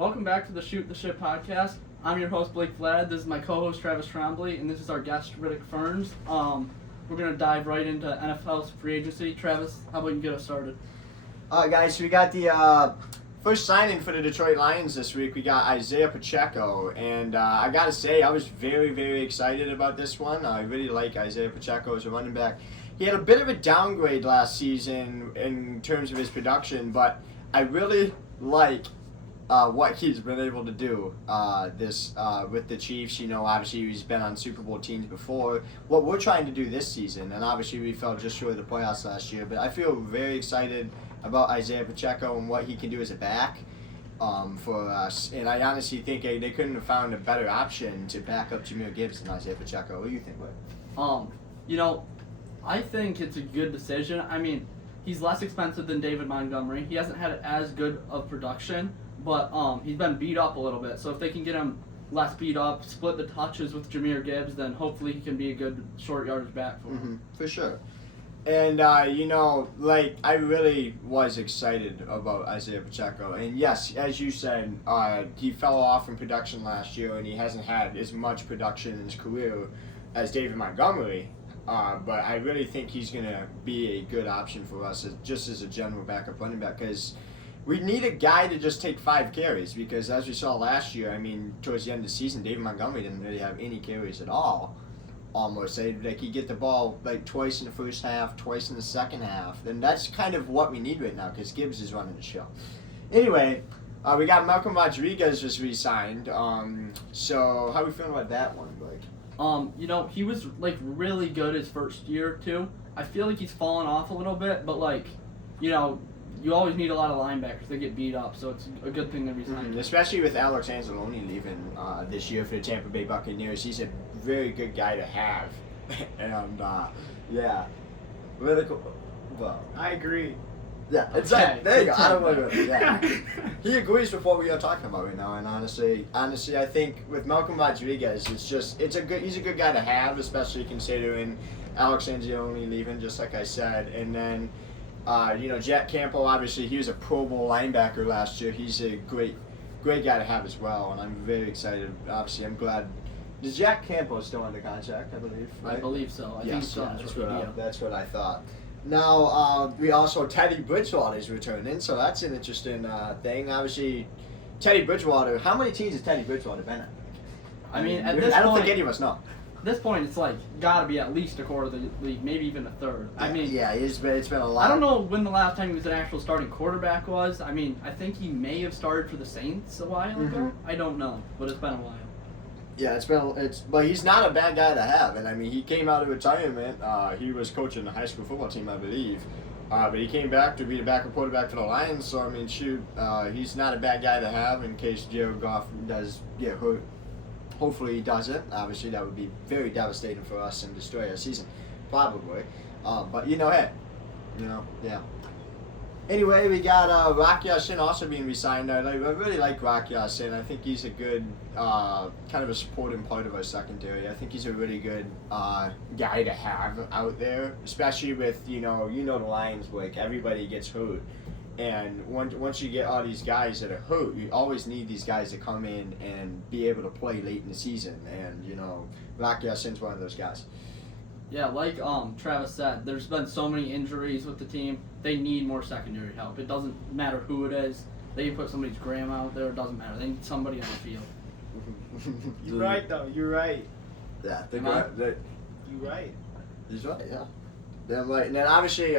Welcome back to the Shoot the Shit podcast. I'm your host, Blake Vlad. This is my co-host, Travis Trombley, and this is our guest, Riddick Ferns. We're going to dive right into NFL's free agency. Travis, how about you get us started? All right, guys, so we got the first signing for the Detroit Lions this week. We got Isaiah Pacheco, and I got to say, I was very, very excited about this one. I really like Isaiah Pacheco as a running back. He had a bit of a downgrade last season in terms of his production, but I really like what he's been able to do with the Chiefs. You know, obviously he's been on Super Bowl teams before. What we're trying to do this season, and obviously we fell just short of the playoffs last year, but I feel very excited about Isaiah Pacheco and what he can do as a back for us. And I honestly think they couldn't have found a better option to back up Jahmyr Gibbs than Isaiah Pacheco. What do you think, Blake? I think it's a good decision. I mean, he's less expensive than David Montgomery. He hasn't had as good of production, but he's been beat up a little bit. So if they can get him less beat up, split the touches with Jahmyr Gibbs, then hopefully he can be a good short yardage back for him. Mm-hmm, for sure. And, I really was excited about Isaiah Pacheco. And, yes, as you said, he fell off in production last year, and he hasn't had as much production in his career as David Montgomery. But I really think he's going to be a good option for us just as a general backup running back, because we need a guy to just take 5 carries, because as we saw last year, I mean, towards the end of the season, David Montgomery didn't really have any carries at all. Almost. He'd get the ball like twice in the first half, twice in the second half. And that's kind of what we need right now, because Gibbs is running the show. Anyway, we got Malcolm Rodriguez just re-signed. So how are we feeling about that one, Blake? He was really good his first year or two. I feel like he's fallen off a little bit, but you always need a lot of linebackers. They get beat up, so it's a good thing to resign. Mm-hmm. Especially with Alex Anzalone leaving this year for the Tampa Bay Buccaneers. He's a very good guy to have. And, really cool. Well, I agree. Yeah, exactly. There you go. I don't want to. Yeah. He agrees with what we are talking about right now, and honestly, I think with Malcolm Rodriguez, he's a good guy to have, especially considering Alex Anzalone leaving, just like I said, and then Jack Campbell. Obviously, he was a Pro Bowl linebacker last year. He's a great guy to have as well, and I'm very excited. Obviously, I'm glad. Is Jack Campbell still under contract? I believe. Right? I believe so. I think so. That's what I thought. Now, we also, Teddy Bridgewater is returning, so that's an interesting thing. Obviously, Teddy Bridgewater, how many teams has Teddy Bridgewater been at? I mean, at this point, I don't think any of us know. At this point, it's got to be at least a quarter of the league, maybe even a third. It's been a lot. I don't know when the last time he was an actual starting quarterback was. I mean, I think he may have started for the Saints a while ago. Mm-hmm. I don't know, but it's been a while. Yeah, but he's not a bad guy to have, and I mean, he came out of retirement. He was coaching the high school football team, I believe, but he came back to be the backup quarterback for the Lions. So I mean, he's not a bad guy to have in case Jared Goff does get hurt. Hopefully he doesn't. Obviously, that would be very devastating for us and destroy our season, probably. But yeah. Anyway, we got Rock Ya-Sin also being re-signed. I really like Rock Ya-Sin. I think he's a good kind of a supporting part of our secondary. I think he's a really good guy to have out there, especially with the Lions. Like, everybody gets hurt, and once you get all these guys that are hurt, you always need these guys to come in and be able to play late in the season. And Rock Ya-Sin's one of those guys. Yeah, like Travis said, there's been so many injuries with the team. They need more secondary help. It doesn't matter who it is. They can put somebody's grandma out there. It doesn't matter. They need somebody on the field. You're right, though. You're right. Yeah, you're right. He's right. Yeah. Then right, and then obviously,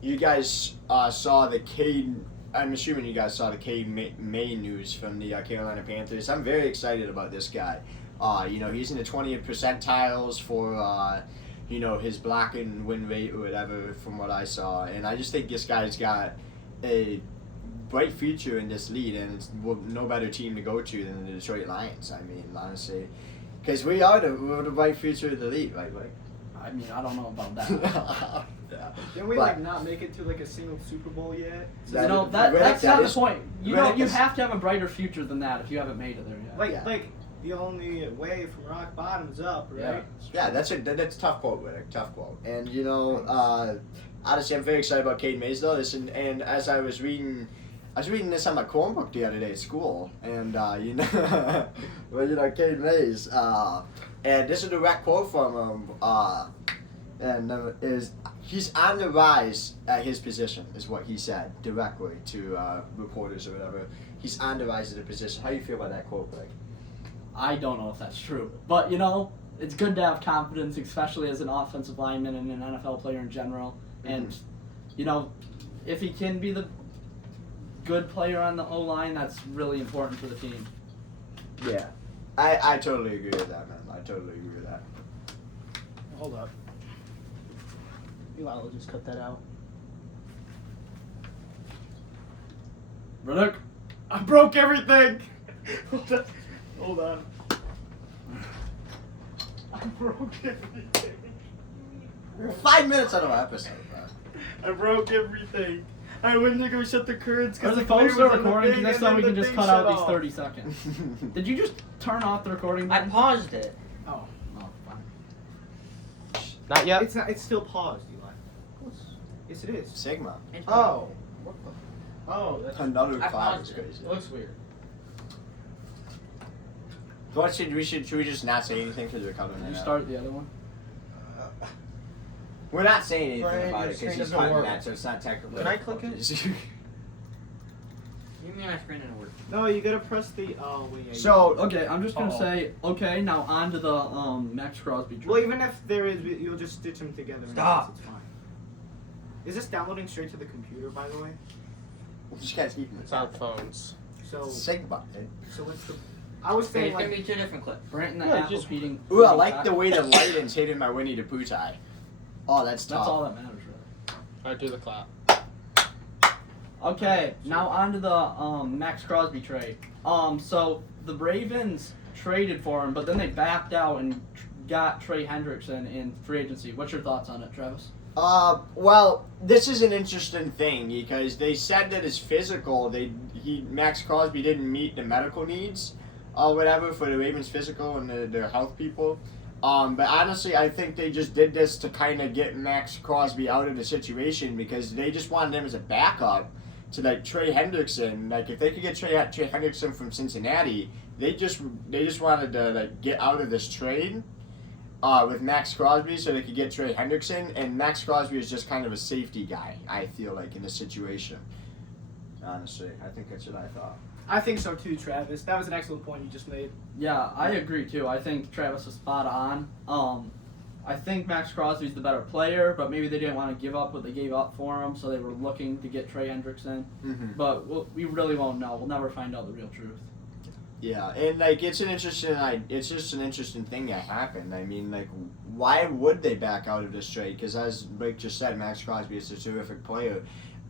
you guys saw the Cade. I'm assuming you guys saw the Cade May news from the Carolina Panthers. I'm very excited about this guy. He's in the 20th percentiles for, his blocking win rate or whatever from what I saw. And I just think this guy's got a bright future in this league, and it's no better team to go to than the Detroit Lions. I mean, honestly. Because we're the bright future of the league, right? I mean, I don't know about that. Yeah. Didn't we not make it to a single Super Bowl yet? That's not the point. You have to have a brighter future than that if you haven't made it there yet. The only way from rock bottom is up, right? Yeah, that's a tough quote, Riddick. Tough quote. And honestly, I'm very excited about Cade Mays though. And as I was reading I was reading this on my Chromebook the other day at school, and you know, well, you know, Cade Mays, and this is a direct quote from him, is he's on the rise at his position, is what he said directly to reporters or whatever. He's on the rise at the position. How do you feel about that quote, Greg? I don't know if that's true, but you know, it's good to have confidence, especially as an offensive lineman and an NFL player in general. And you know, if he can be the good player on the O-line, that's really important for the team. Yeah, I totally agree with that, man. I totally agree with that. Hold up. I'll just cut that out. Riddick, I broke everything. Hold on. I broke everything. We're 5 minutes out of our episode, bro. I broke everything. I went to go shut the curtains are because the phone still recording? Because next time we can just cut out these 30 seconds. Did you just turn off the recording I button? paused it. Oh, fine. Not yet. It's not. It's still paused, Eli. Yes, it is. Sigma. Oh. Oh, that's. Another I cloud paused is it. crazy. It looks weird. What should we just not say anything because we're covering Did it you up? start the other one? We're not saying anything Brian, about your it screen because he's doesn't cutting work. that, so it's not technical. Can I click it? You mean my screen didn't work? No, you gotta press the. Oh, wait. Yeah, So, Okay, I'm just gonna Uh-oh. say, okay, now on to the Max Crosby trade. Well, even if there is, you'll just stitch them together. and Stop. It's fine. Is this downloading straight to the computer, by the way? This guy's eating It's on phones. So, Sigma. so what's the? I was Okay, saying it's gonna like. be two different clips. Brant and the Yeah, apple just- feeding. Ooh, I like the way the lighting's hitting my Winnie the Pooh tie. Oh, that's tough. That's all that matters, really. I do the clap. Okay, now on to the Max Crosby trade. So the Ravens traded for him, but then they backed out and got Trey Hendrickson in free agency. What's your thoughts on it, Travis? Well, this is an interesting thing because they said that his physical, Max Crosby didn't meet the medical needs or whatever for the Ravens physical and their health people. But honestly, I think they just did this to kind of get Max Crosby out of the situation because they just wanted him as a backup to like Trey Hendrickson. Like if they could get Trey Hendrickson from Cincinnati, they just wanted to like get out of this trade with Max Crosby so they could get Trey Hendrickson, and Max Crosby is just kind of a safety guy, I feel like, in this situation. Honestly, I think that's what I thought. I think so too, Travis. That was an excellent point you just made. Yeah, I agree too. I think Travis was spot on. I think Max Crosby's the better player, but maybe they didn't want to give up what they gave up for him, so they were looking to get Trey Hendrickson. Mm-hmm. But we really won't know. We'll never find out the real truth. Yeah, and like it's just an interesting thing that happened. I mean, like, why would they back out of this trade? Because as Blake just said, Max Crosby is a terrific player.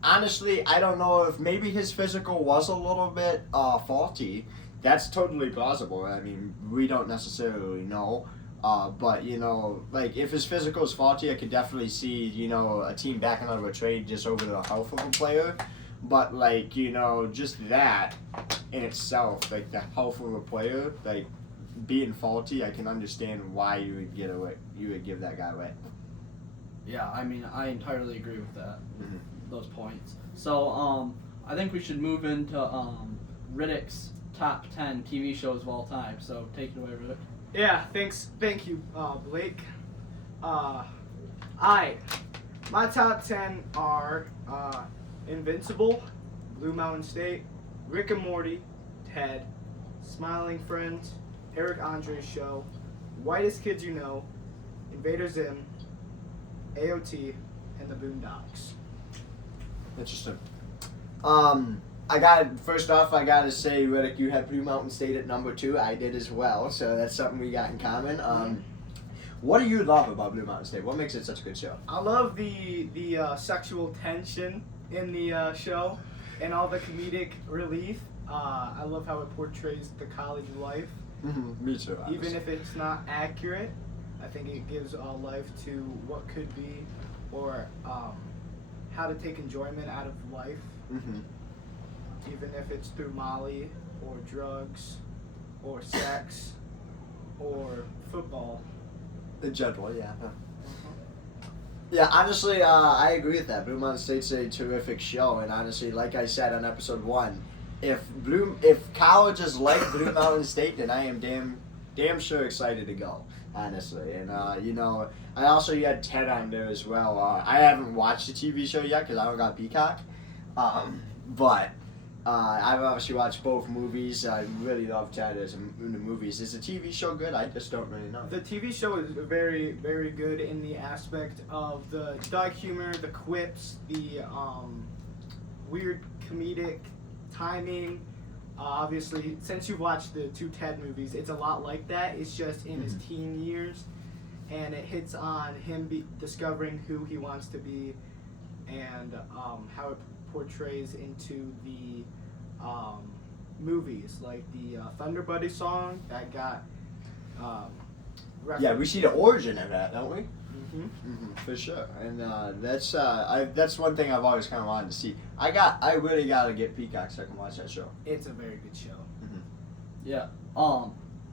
Honestly, I don't know if maybe his physical was a little bit faulty. That's totally plausible. I mean, we don't necessarily know. But, you know, like, if his physical is faulty, I could definitely see, you know, a team backing out of a trade just over the health of a player. But, like, you know, just that in itself, like, the health of a player, like, being faulty, I can understand why you would give that guy away. Yeah, I mean, I entirely agree with that. Mhm. Those points. So, I think we should move into Riddick's top 10 TV shows of all time. So, take it away, Riddick. Yeah, thank you, Blake. My top 10 are Invincible, Blue Mountain State, Rick and Morty, Ted, Smiling Friends, Eric Andre's Show, Whitest Kids You Know, Invader Zim, AOT, and the Boondocks. Interesting. First off, I gotta say, Riddick, you had Blue Mountain State at number 2. I did as well, so that's something we got in common. What do you love about Blue Mountain State? What makes it such a good show? I love the sexual tension in the show and all the comedic relief. I love how it portrays the college life. Me too. Honestly. Even if it's not accurate, I think it gives life to what could be, or how to take enjoyment out of life, even if it's through Molly or drugs or sex or football. In general, yeah. Yeah, honestly, I agree with that. Blue Mountain State's a terrific show, and honestly, like I said on episode 1, if colleges like Blue Mountain State, then I am damn sure excited to go. Honestly, and I also had Ted on there as well. I haven't watched the TV show yet because I don't got Peacock, but I've obviously watched both movies. I really love Ted in the movies. Is the TV show good? I just don't really know. The TV show is very, very good in the aspect of the dark humor, the quips, the weird comedic timing. Obviously, since you've watched the 2 Ted movies, it's a lot like that. It's just in his teen years, and it hits on him discovering who he wants to be, and how it portrays into the movies, like the Thunder Buddy song that got. Yeah, we see the origin of that, don't we? Mm-hmm. For sure, and that's one thing I've always kind of wanted to see. I really gotta get Peacock so I can watch that show. It's a very good show. Yeah.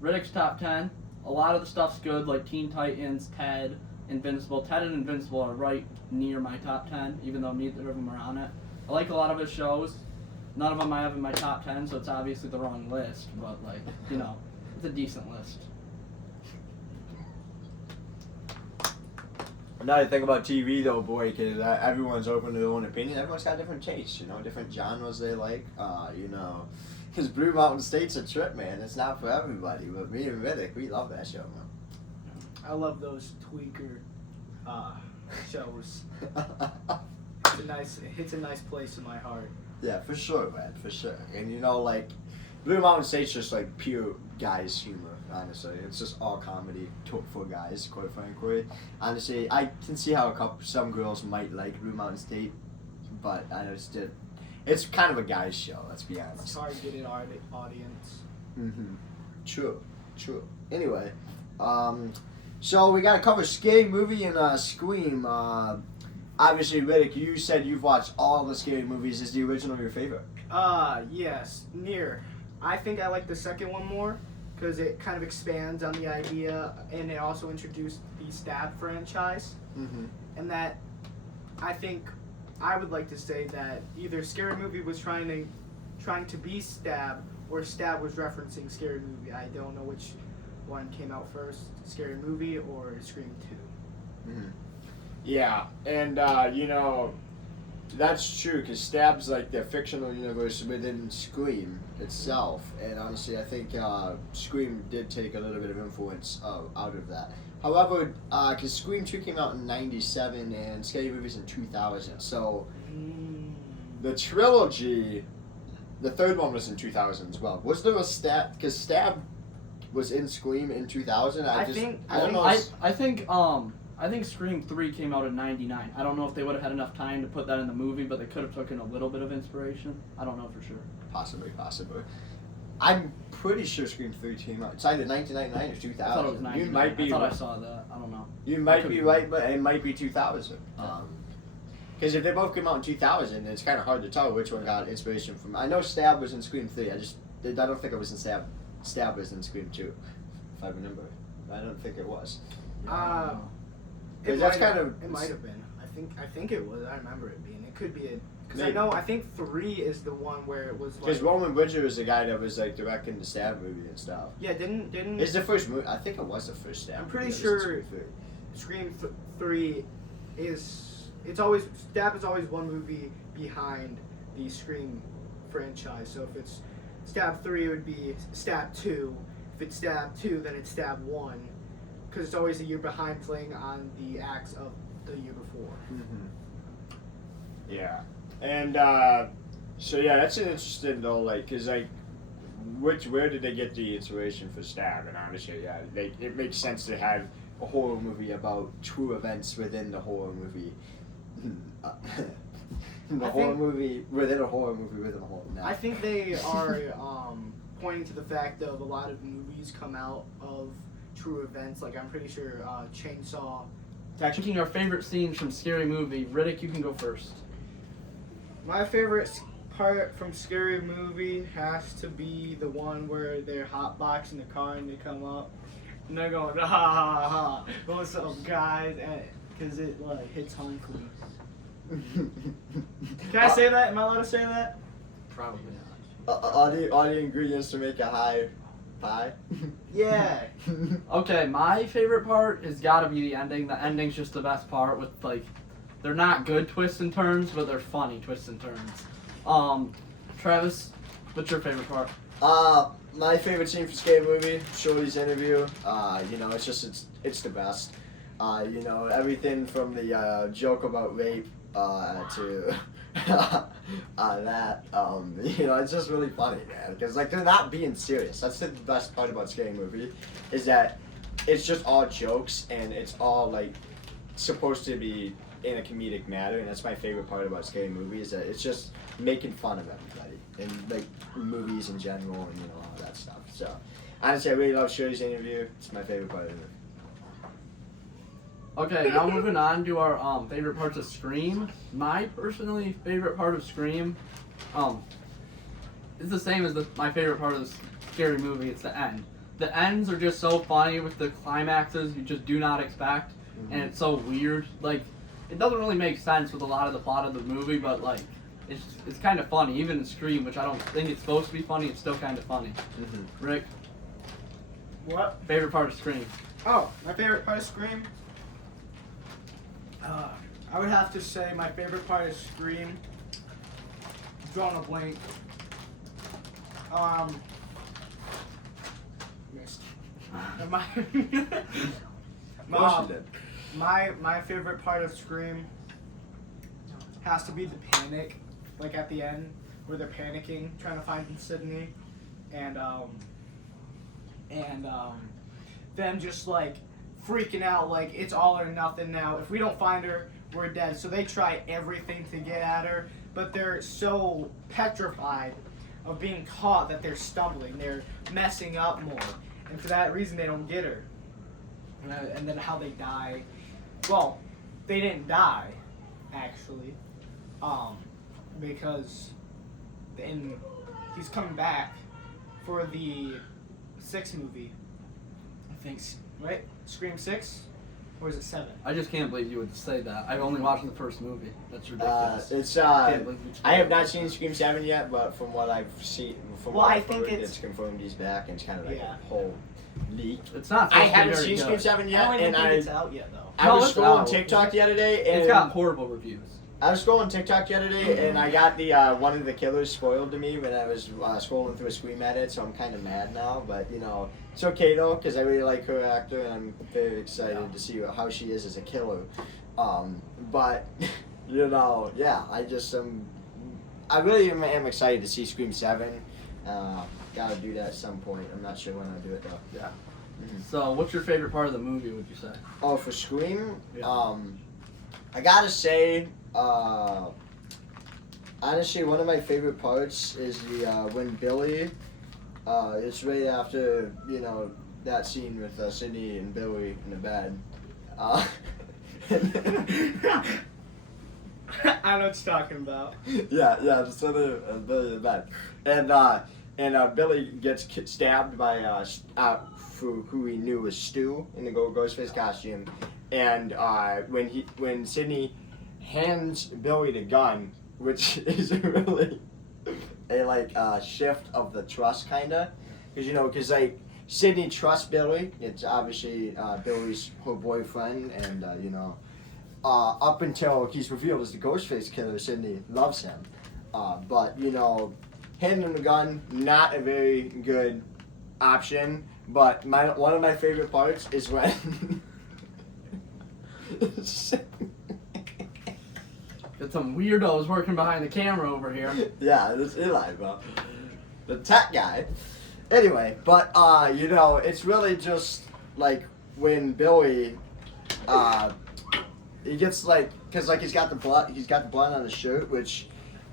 Riddick's top 10. A lot of the stuff's good, like Teen Titans, Ted, Invincible. Ted and Invincible are right near my top 10, even though neither of them are on it. I like a lot of his shows. None of them I have in my top 10, so it's obviously the wrong list, but it's a decent list. Another thing about TV though, boy, because everyone's open to their own opinion. Everyone's got different tastes, different genres they like. Because Blue Mountain State's a trip, man. It's not for everybody, but me and Riddick, we love that show, man. I love those tweaker shows. It hits a nice place in my heart. Yeah, for sure, man, for sure. And Blue Mountain State's just like pure guys humor. Honestly, it's just all comedy for guys, quite frankly. Honestly, I can see how some girls might like Blue Mountain State, but it's kind of a guy's show. Let's be honest. It's targeted audience. True. Anyway, so we gotta cover Scary Movie and Scream. Obviously, Riddick, you said you've watched all the Scary Movies. Is the original your favorite? Yes, near. I think I like the second one more, because it kind of expands on the idea, and it also introduced the Stab franchise. And that, I think, I would like to say that either Scary Movie was trying to be Stab, or Stab was referencing Scary Movie. I don't know which one came out first, Scary Movie or Scream 2. Yeah, and that's true, because Stab's like the fictional universe within Scream itself, and honestly I think Scream did take a little bit of influence out of that. However, because Scream 2 came out in 97 and Scary Movie's in 2000, so the trilogy, the third one was in 2000 as well. Was there a Stab, because Stab was in Scream in 2000? I think Scream 3 came out in 99. I don't know if they would have had enough time to put that in the movie, but they could have taken a little bit of inspiration. I don't know for sure. Possibly. I'm pretty sure Scream 3 came out. It's either 1999 or 2000. I thought it was 99. You might be. I thought I saw that. I don't know. You might be right, but it might be 2000. Because if they both came out in 2000, it's kind of hard to tell which one got inspiration from. I know Stab was in Scream 3. I don't think it was in Stab. Stab was in Scream 2, if I remember. I don't think it was. It might have been. I think it was. I remember it being. It could be because I think 3 is the one where it was. Because Roman Bridger was the guy that was directing the Stab movie and stuff. Yeah, didn't. It's the first movie. I think it was the first Stab. I'm pretty sure Scream 3 is. Stab is always one movie behind the Scream franchise. So if it's Stab 3, it would be Stab 2. If it's Stab 2, then it's Stab 1. Because it's always a year behind, playing on the acts of the year before. Yeah, and so yeah, that's interesting though. Because where did they get the inspiration for Stab? And honestly, yeah, it makes sense to have a horror movie about true events within the horror movie. Horror movie within a horror movie within a horror. No. I think they are pointing to the fact of a lot of movies come out of true events. Like I'm pretty sure Chainsaw. Picking our favorite scenes from Scary Movie. Riddick, you can go first. My favorite part from Scary Movie has to be the one where they're hotboxing the car and they come up and they're going ha ha ha. What's up, guys? And because it like hits home for me. Can I say that? Am I allowed to say that? Probably not. All the ingredients to make a high pie. Yeah. Okay, my favorite part has got to be the ending. The ending's just the best part with, like, they're not good twists and turns, but they're funny twists and turns. Travis, what's your favorite part? My favorite scene from Cade movie, Shorty's interview. You know, it's the best. You know, everything from the joke about rape to that. You know, it's just really funny, man. Because like they're not being serious. That's the best part about Cade movie, is that it's just all jokes and it's all like supposed to be in a comedic manner, and that's my favorite part about Scary Movie, is that it's just making fun of everybody and like movies in general and, you know, all that stuff. So honestly, I really love Shirley's interview. It's my favorite part of it. Okay, now moving on to our favorite parts of Scream. My personally favorite part of Scream, is the same as my favorite part of the Scary Movie. It's the end. The ends are just so funny with the climaxes you just do not expect, and it's so weird. Like, it doesn't really make sense with a lot of the plot of the movie, but like, it's kind of funny. Even in Scream, which I don't think it's supposed to be funny, it's still kind of funny. Rick, What? favorite part of Scream? Oh, my favorite part of Scream? I would have to say my favorite part of Scream, drawing a blank. Missed. My favorite part of Scream has to be the panic, like at the end where they're panicking, trying to find Sydney, and them just like freaking out, like it's all or nothing now. If we don't find her, we're dead. So they try everything to get at her, but they're so petrified of being caught that they're stumbling, they're messing up more, and for that reason they don't get her. And then how they die. Well, they didn't die, actually, because he's coming back for the 6th movie, I think, right? Scream 6? Or is it 7? I just can't believe you would say that. I've only watched the first movie. That's ridiculous. I have not seen Scream 7 yet, but from what I've seen, I think it's confirmed he's back, and it's kind of like a whole leak. It's not. I haven't seen Scream 7 yet, I don't even and think it's out yet, though. I was scrolling TikTok the other day, and it's got horrible reviews. I was scrolling TikTok the other day, and I got the one of the killers spoiled to me when I was scrolling through a Scream edit, so I'm kind of mad now. But you know, it's okay though, because I really like her actor, and I'm very excited to see how she is as a killer. But you know, yeah, I really am excited to see Scream 7. Gotta do that at some point. I'm not sure when I'll do it though. Yeah. So, what's your favorite part of the movie, would you say? Oh, for Scream? Yeah. I gotta say, honestly, one of my favorite parts is the when Billy, it's right after, you know, that scene with Sydney and Billy in the bed. I know what you're talking about. Yeah, just Billy in the bed. And Billy gets stabbed by who he knew was Stu in the Ghostface costume, and when Sydney hands Billy the gun, which is really a shift of the trust kinda, because like Sydney trusts Billy. It's obviously Billy's her boyfriend, and up until he's revealed as the Ghostface killer, Sydney loves him, but handing him the gun, not a very good option. But one of my favorite parts is when Got some weirdos working behind the camera over here. Yeah, it's Eli, bro. The tech guy. Anyway, but it's really just like when Billy, he gets because he's got the blood on his shirt,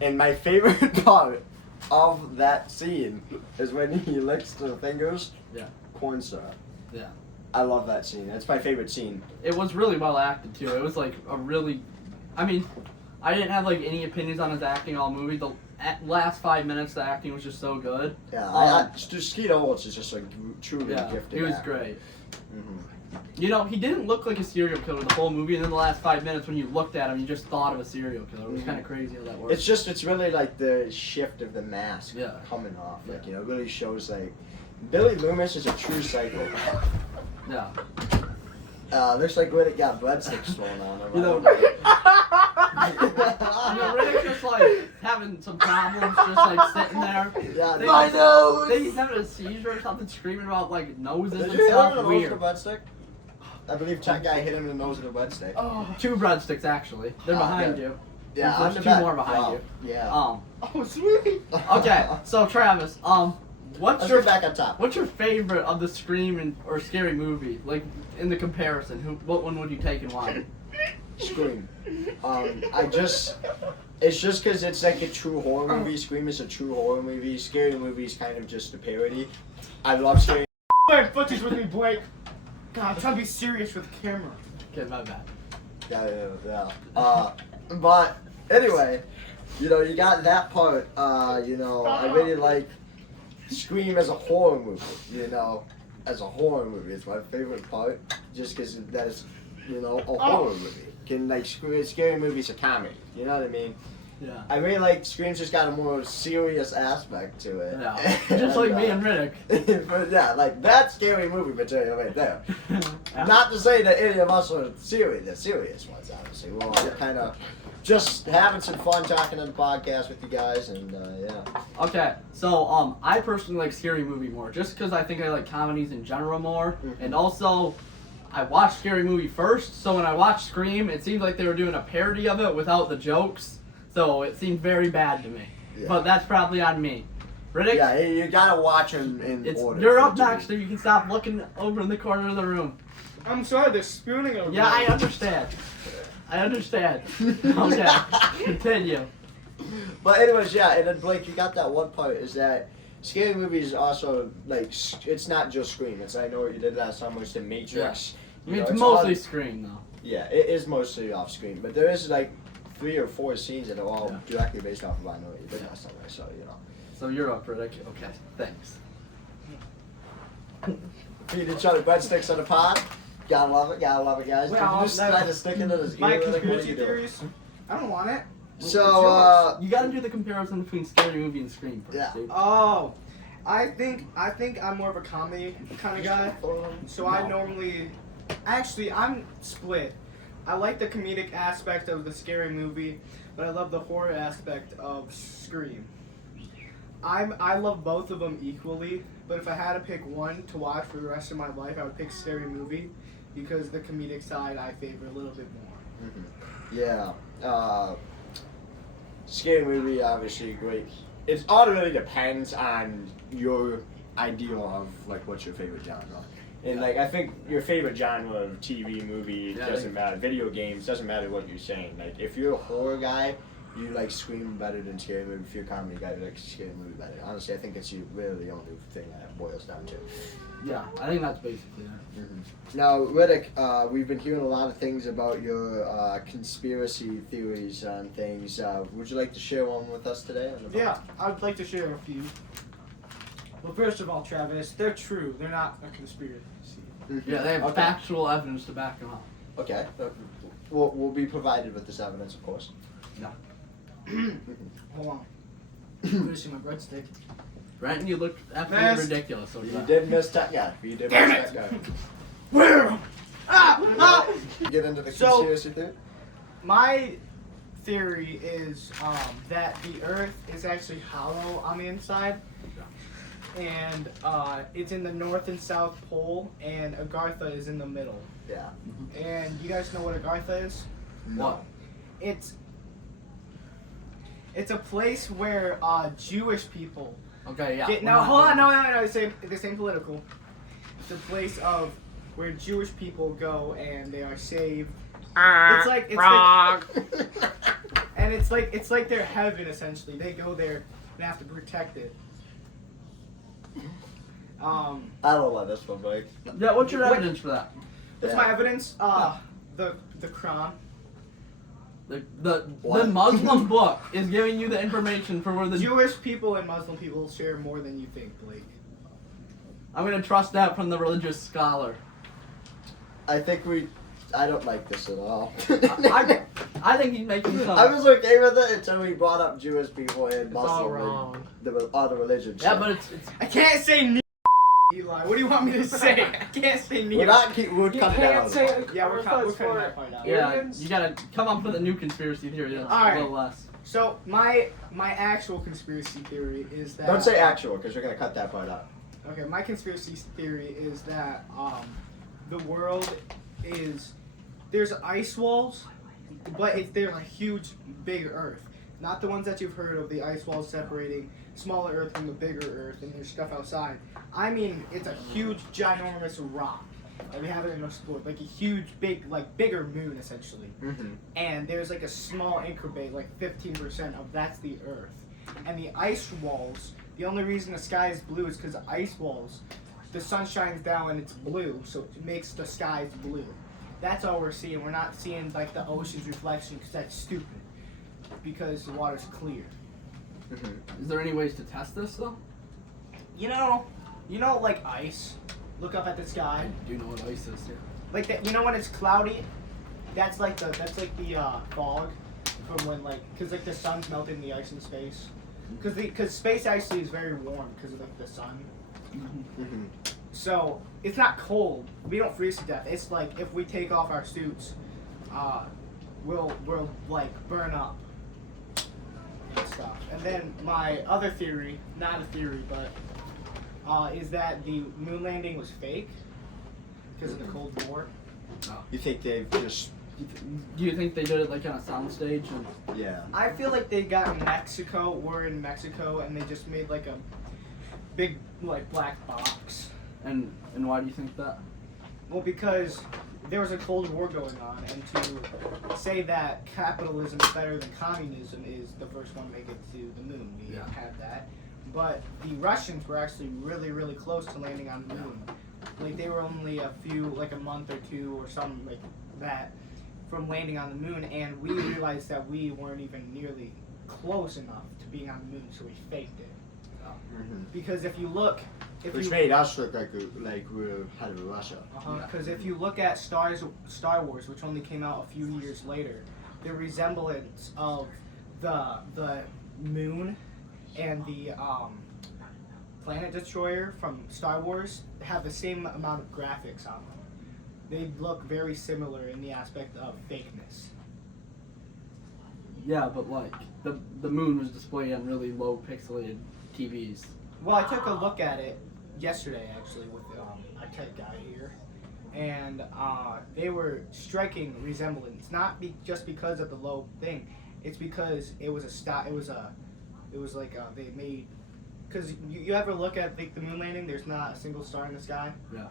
and my favorite part of that scene is when he licks the fingers. Yeah. Corn syrup. Yeah. I love that scene. That's my favorite scene. It was really well acted too. It was like a really, I didn't have any opinions on his acting all movie. The last 5 minutes, the acting was just so good. Yeah, Skeet Ulrich is just truly gifted. He was actor. great. You know, he didn't look like a serial killer the whole movie, and then the last 5 minutes when you looked at him, you just thought of a serial killer. It was kind of crazy how that works. It's really like the shift of the mask coming off. Like, you know, it really shows like Billy Loomis is a true psychopath. Yeah. Looks like Riddick got breadsticks thrown on him. You know, Riddick just like having some problems, just like sitting there. Yeah, My nose! He's having a seizure or something, screaming about like noses Did and you hit him stuff. in the nose Weird. with a breadstick? I believe Chuck guy hit him in the nose with a breadstick. Oh, 2 breadsticks actually. They're behind you. Yeah, There's 2 more behind you. Yeah. Oh, sweet. Okay, so Travis, Let's go back on top. what's your favorite of the Scream or Scary Movie? Like in the comparison, what one would you take and why? Scream. It's just because it's like a true horror movie. Scream is a true horror movie. Scary Movie is kind of just a parody. I love Scary. Blake, footage with me, Blake. God, I'm trying to be serious with the camera. Okay, my bad. Yeah. But anyway, you know, you got that part. You know, I really like Scream as a horror movie. You know, as a horror movie, it's my favorite part. Just because that's, you know, a horror movie. Can like Scary Movie's a comedy. You know what I mean? Yeah. I really like Scream's just got a more serious aspect to it. Yeah. Just like me and Riddick. But yeah, like that Scary Movie material right there. Not to say that any of us are the serious ones, obviously. We're all kind of just having some fun talking on the podcast with you guys, and yeah. Okay, so I personally like Scary Movie more, just because I think I like comedies in general more, and also I watched Scary Movie first, so when I watched Scream, it seemed like they were doing a parody of it without the jokes, so it seemed very bad to me. Yeah. But that's probably on me. Riddick? Yeah, you gotta watch them in order. You're up next if you can stop looking over in the corner of the room. I'm sorry, they're spooning over Yeah, me. I understand. Okay, continue. But anyways, yeah, and then Blake, you got that one part is that Scary Movie is also like it's not just Scream. It's I know what you did last time was the Matrix. I mean, You know, it's all- mostly Scream though. Yeah, it is mostly off screen, but there is like 3 or 4 scenes that are all directly based off of I know what you did last time. So you know. So you're up, Riddick. Okay, thanks. Feed each other breadsticks on the pod. Gotta love it, guys. Well, Did you just try to stick into this My ear? Like, what are conspiracy you doing? theories? I don't want it. So, You gotta do the comparison between Scary Movie and Scream first, Yeah. dude. Oh, I think I'm more of a comedy kind of guy. So I normally, actually, I'm split. I like the comedic aspect of the Scary Movie, but I love the horror aspect of Scream. I love both of them equally, but if I had to pick one to watch for the rest of my life, I would pick Scary Movie because the comedic side I favor a little bit more. Yeah. Scary Movie, obviously great. It all really depends on your ideal of like what's your favorite genre. And like I think your favorite genre of TV, movie doesn't matter. Video games doesn't matter what you're saying. Like if you're a horror guy, you like Scream better than Scary Movie. If you're a comedy guy, you like Scary Movie better. Honestly, I think that's really the only thing that boils down to. Yeah, I think that's basically it. Mm-hmm. Now, Riddick, we've been hearing a lot of things about your conspiracy theories on things. Would you like to share one with us today? On the Yeah, I'd like to share a few. Well, first of all, Travis, they're true. They're not a conspiracy. Mm-hmm. Yeah, they have Okay. factual evidence to back them up. Okay. We'll be provided with this evidence, of course. Hold on. I'm missing my breadstick. Brandon, you look absolutely Yes. ridiculous. So You did miss that guy. Damn miss it. that guy. Where? Ah! Get into the So- conspiracy theory? My theory is that the Earth is actually hollow on the inside, and it's in the North and South Pole, and Agartha is in the middle. Yeah. And you guys know what Agartha is? What? It's a place where Jewish people Okay, yeah. get. we're No, not hold on, doing- no. This ain't political. It's a place of where Jewish people go and they are saved. It's like and it's like their heaven essentially. They go there and have to protect it. I don't know about this one, Blake. Yeah, what's your What- evidence for that? That's Yeah. my evidence. The Quran. The What? Muslim book is giving you the information for where the Jewish people and Muslim people share more than you think, Blake. I'm gonna trust that from the religious scholar. I don't like this at all. I think he's making some. I was okay with it until he brought up Jewish people and It's all Muslim wrong. and all the religions. Yeah, but it's I can't say Eli. What do you want me to say? I can't say we're not. We're You cutting that can't out. say Yeah, we're cutting Agartha's that for part out. yeah. aliens? You gotta come up with a new conspiracy theory that's All right. a little less. So my actual conspiracy theory is that. Don't say actual, because we're gonna cut that part out. Okay, my conspiracy theory is that the world is there's ice walls, but they're a huge, big Earth, not the ones that you've heard of, the ice walls separating smaller Earth from the bigger Earth, and there's stuff outside. I mean, it's a huge, ginormous rock. Like we have it in our sport, like a huge, bigger moon essentially. Mm-hmm. And there's like a small increment, like 15% of that's the Earth. And the ice walls, the only reason the sky is blue is because the ice walls, the sun shines down and it's blue, so it makes the skies blue. That's all we're seeing. We're not seeing like the ocean's reflection because that's stupid. Because the water's clear. Mm-hmm. Is there any ways to test this though? You know, like ice. Look up at the sky. I do know what ice is. Yeah. Like that. You know when it's cloudy, that's like the fog from when because the sun's melting the ice in space. Because space actually is very warm because of like the sun. Mm-hmm. So it's not cold. We don't freeze to death. It's like if we take off our suits, we'll like burn up and stuff. And then my other theory, not a theory, but is that the moon landing was fake because of the Cold War. You think they've just? Do you think they did it like on a soundstage? And Yeah. I feel like they got Mexico. We're in Mexico, and they just made like a big like black box. and why do you think that? Well, because there was a Cold War going on, and to say that capitalism is better than communism is the first one to make it to the moon. We Yeah. had that. But the Russians were actually really, really close to landing on the moon. Like, they were only a month or two or something like that from landing on the moon, and we realized that we weren't even nearly close enough to being on the moon, so we faked it. Mm-hmm. Because if you look... Which made us look like we're ahead of Russia. Because if you look at Star Wars, which only came out a few years later, the resemblance of the moon and the planet destroyer from Star Wars have the same amount of graphics on them. They look very similar in the aspect of fakeness. Yeah, but like the moon was displayed on really low pixelated TVs. Well, I took a look at it yesterday, actually, with a tech guy here, and they were striking resemblance. Not just because of the low thing, it's because it was they made. Because you ever look at the moon landing? There's not a single star in the sky. Yeah.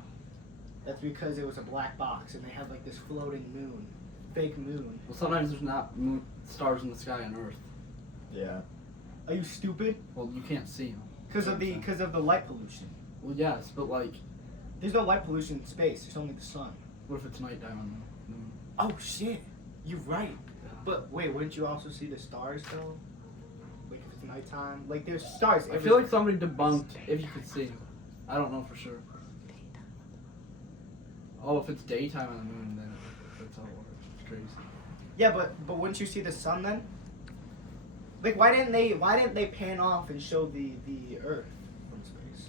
That's because it was a black box, and they had like this floating moon, fake moon. Well, sometimes there's not stars in the sky on Earth. Yeah. Are you stupid? Well, you can't see them. Because of the light pollution. Well, yes, but like, There's no light pollution in space. There's only the sun. what if it's nighttime on the moon? Oh shit! You're right. Yeah. But wait, wouldn't you also see the stars though? Like if it's nighttime, like there's stars. I feel like somebody debunked if you could see them. I don't know for sure. Oh, if it's daytime on the moon, then that's how it works. It's crazy. Yeah, but wouldn't you see the sun then? Like why didn't they pan off and show the Earth from space?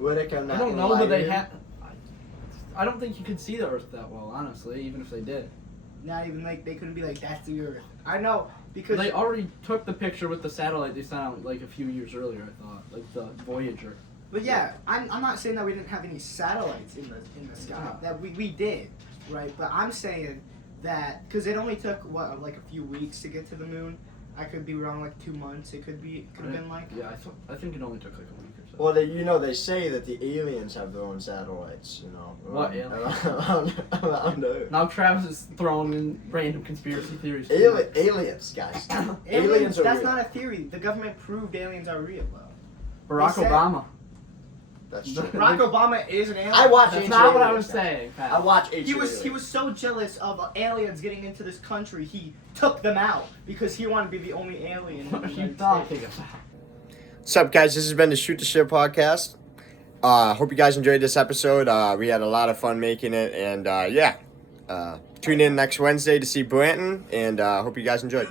Riddick, I don't know, but they had. I don't think you could see the Earth that well, honestly. Even if they did, Not even like they couldn't be like that's the Earth. I know because they already took the picture with the satellite they sent out like a few years earlier. I thought, like the Voyager. But yeah, I'm not saying that we didn't have any satellites in the sky. Yeah. That we did, right? But I'm saying that because it only took like a few weeks to get to the moon. I could be wrong, like 2 months. It could have been like. Yeah, I think it only took like a week or so. Well, they say that the aliens have their own satellites. What aliens? Around Earth. Now Travis is throwing in random conspiracy theories. Aliens, guys. Aliens are That's real. not a theory. The government proved aliens are real, though. Barack They said- Obama. That's true. Barack Obama is an alien. I watch That's Ancient not what I Aliens was now. saying, Pat. I watch Ancient He Aliens. was so jealous of aliens getting into this country, he took them out because he wanted to be the only alien. What are in the you United talking States. about? What's up, guys? This has been the Shoot the Shit podcast. hope you guys enjoyed this episode. We had a lot of fun making it, and tune in next Wednesday to see Blanton, and hope you guys enjoyed.